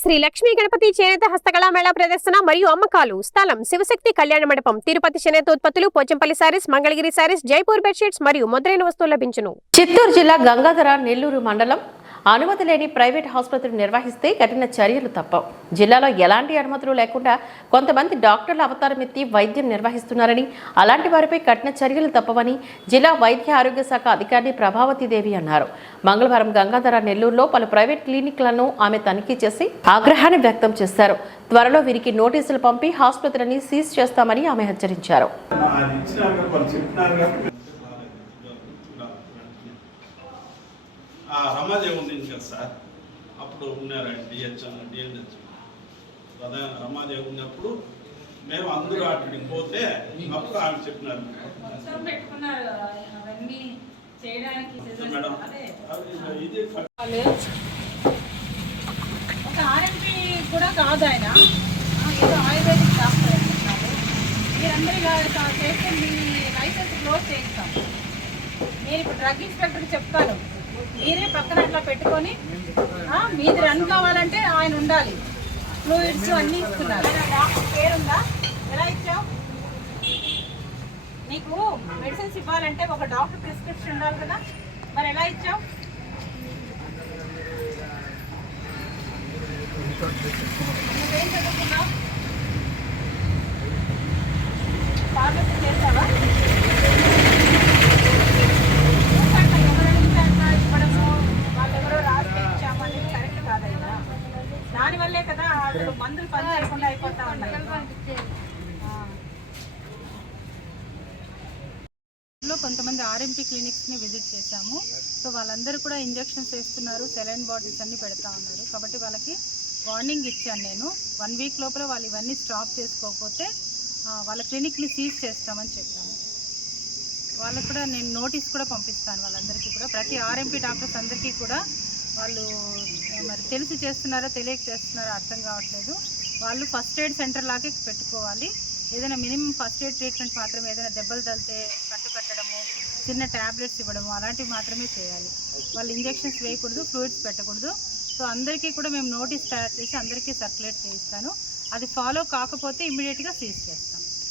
శ్రీ లక్ష్మీ గణపతి చేనేత హస్తకళా మేళా ప్రదర్శన మరియు అమ్మకాలు. స్థలం శివశక్తి కళ్యాణ మండపం. తిరుపతి చేనేత ఉత్పత్తులు Pochampally sarees Mangalagiri sarees Jaipur bedsheets మరియు మొదలైన వస్తువులు లభించును. చిత్తూరు జిల్లా గంగాధర నెల్లూరు మండలం అనుమతి లేని ప్రైవేట్ ఆసుపత్రులు నిర్వహిస్తే కఠిన చర్యలు తప్పవు. జిల్లాలో ఎలాంటి అనుమతులు లేకుండా కొంతమంది డాక్టర్ల అవతారం ఎత్తి వైద్యం నిర్వహిస్తున్నారని అలాంటి వారిపై కఠిన చర్యలు తప్పవని జిల్లా వైద్య ఆరోగ్య శాఖ అధికారి ప్రభావతి దేవి అన్నారు. మంగళవారం గంగాధర నెల్లూరులో పలు ప్రైవేట్ క్లినిక్లను ఆమె తనిఖీ చేసి ఆగ్రహాన్ని వ్యక్తం చేశారు. త్వరలో వీరికి నోటీసులు పంపి ఆసుపత్రిని సీజ్ చేస్తామని ఆమె హెచ్చరించారు అది ఇచ్చినారు కదా, వాళ్ళు చెప్పినారు కాబట్టి ఆ రమాదేవి ఉంది కదా సార్? అప్పుడు ఉన్నారు డిహెచ్ డిఎన్హెచ్ ప్రధాన రమాదేవి ఉన్నప్పుడు మేము అందరూ అక్కడికి పోతే అప్పుడు ఆమె చెప్పినారు. మేడం. ఇది వాళ్ళు ఒక ఆర్ఎంపీ కూడా కాదు ఆయన. ఏదో ఆయుర్వేదిక్ డాక్టర్ అంటున్నారు మీరందరూ చేస్తే మీ లైసెన్స్ క్లోజ్ చేయిస్తాం. నేను ఇప్పుడు డ్రగ్ ఇన్స్పెక్టర్కి చెప్తాను. మీరే పక్కన అట్లా పెట్టుకొని మీది రన్ కావాలంటే ఆయన ఉండాలి. ఫ్లూయిడ్స్ అన్నీ ఇస్తున్నారు. డాక్టర్ పేరుందా? ఎలా ఇచ్చావు? నీకు మెడిసిన్స్ ఇవ్వాలంటే ఒక డాక్టర్ ప్రిస్క్రిప్షన్ ఉండాలి కదా. మరి ఎలా ఇచ్చావు? నువ్వేం చదువుకున్నావు? మందులు పని చేయకుండా అయిపోతా ఉన్నాయి. కొంతమంది ఆర్ఎంపీ క్లినిక్స్ని విజిట్ చేశాము. సో వాళ్ళందరూ కూడా ఇంజెక్షన్స్ వేస్తున్నారు సెలైన్ బాటిల్స్ అన్ని పెడతా ఉన్నారు. కాబట్టి వాళ్ళకి వార్నింగ్ ఇచ్చాను నేను. వన్ వీక్ లోపల వాళ్ళు ఇవన్నీ స్టాప్ చేసుకోకపోతే వాళ్ళ క్లినిక్ని సీజ్ చేస్తామని చెప్పాను వాళ్ళకు కూడా నేను నోటీస్ కూడా పంపిస్తాను వాళ్ళందరికీ కూడా. ప్రతి ఆర్ఎంపీ డాక్టర్స్ అందరికీ కూడా వాళ్ళు మరి తెలిసి చేస్తున్నారో తెలియక చేస్తున్నారో అర్థం కావట్లేదు. వాళ్ళు ఫస్ట్ ఎయిడ్ సెంటర్ లాగే పెట్టుకోవాలి. ఏదైనా మినిమం ఫస్ట్ ఎయిడ్ ట్రీట్మెంట్ మాత్రమే ఏదైనా దెబ్బలు తలితే కట్టు కట్టడము చిన్న ట్యాబ్లెట్స్ ఇవ్వడము అలాంటివి మాత్రమే చేయాలి. వాళ్ళు ఇంజెక్షన్స్ వేయకూడదు ఫ్లూయిడ్స్ పెట్టకూడదు. సో అందరికీ కూడా మేము నోటీస్ తయారు చేసి అందరికీ సర్క్యులేట్ చేయిస్తాను. అది ఫాలో కాకపోతే ఇమీడియట్గా సీజ్ చేస్తాం.